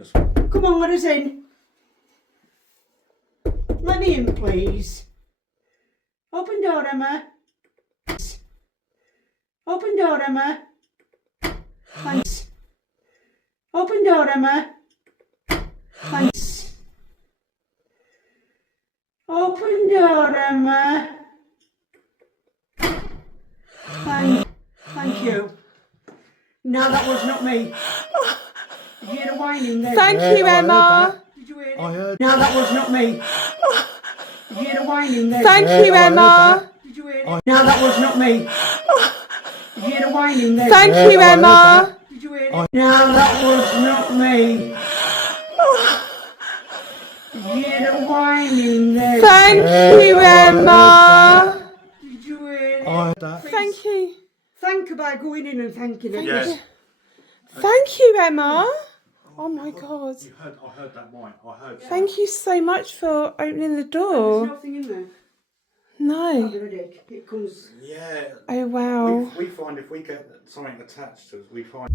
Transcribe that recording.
Just... Come on, let us in. Let me in, please. Open door, Emma. Open door, Emma. Thanks. Open door, Emma. Thanks. Open door, Emma. Thank you. No, that was not me. Did you hear the whining then? Thank you, Emma. Did you hear it? I heard. No, that was not me. Did you hear the whining then? Thank you, Emma. Did you hear it? No, that was not me. Did you hear the whining then? Thank you, Emma. Did you hear it? No, that was not me. Did you hear the whining then? Thank you, Emma. Did you hear it? I heard that. Thank you. Thank her by going in and thanking her. Yes. Thank you, Emma. Oh my God. I heard that, Mike. I heard that. Thank you so much for opening the There's door. nothing in there. No. It comes. Yeah. Oh wow. We find if we get something attached to us, we find.